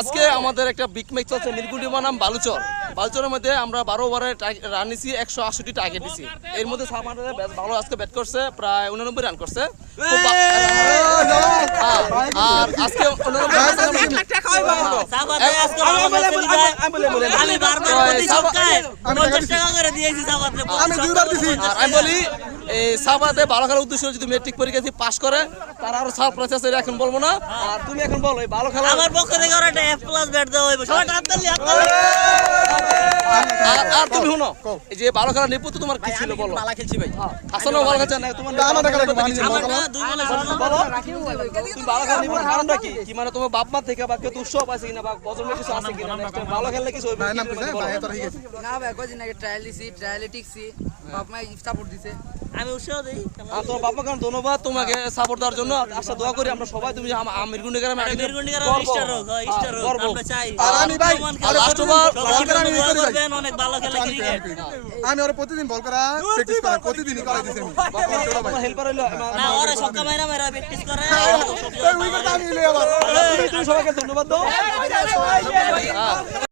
আজকে আমাদের একটা বিগ ম্যাচ চলছে মিরগুন্ডি বনাম বালুচর। বালুচরের মধ্যে আমরা 12 ওভারে রান নিছি, 180টি টার্গেট দিছি। এর মধ্যে সামাদের ভালো আজকে ব্যাট করছে, প্রায় 89 রান করছে। আর আজকে আমি বলি এই সাবাদে ভালো খেলার উদ্দেশ্য যদি মেট্রিক পরীক্ষা পাস করে তার আরো সারপ্রাইজ আছে, এখন বলবো না। আর তুমি এখন বলো এই ভালো খেলা আমার পক্ষ থেকে ওরা একটা F+ ব্যাট দেওয়া হইব। সবাই হাততালি হাততালি। আর তুমি শুনো, এই যে ভালো খেলা নেপথ্য তোমার কি ছিল বলো? ভালো খেলছি ভাই। হাসানও ভালো খেলছে না, তোমার আমারটা দুই বলে বলো তুমি ভালো খেলা নেপথ্য কারণটা কি? কি মানে তোমার বাপ মা থেকে বা কেউ উৎসব আছে কিনা বা বদলের কিছু আছে কিনা? ভালো খেললে কিছু হইবে না ভাই কদিন আগে ট্রায়াল দিছি, ট্রায়ালে টিকছি, বাপ মা সাপোর্ট দিছে। আমি উৎসাহ দেই। আর তোমার বাপ মা কারণ ধন্যবাদ তোমাকে সাপোর্ট দেওয়ার জন্য। আশা দোয়া করি আমরা সবাই তুমি মিরগুন্ডি গ্রামে স্টার হোক, স্টার হোক আমরা চাই। আর আমি ভাই আর লাস্ট ওভার অনেক ভালো খেলে ক্রিকেট। আমি ওরা প্রতিদিন বল করা প্র্যাকটিস করা প্রতিদিনই করাই দিছি আমি তোমার হেল্পার হইলো না ওরা ছক্কা মাইরা মাইরা প্র্যাকটিস করে। উইকেট আমি লই আবার তুমি সবাইকে ধন্যবাদ দাও।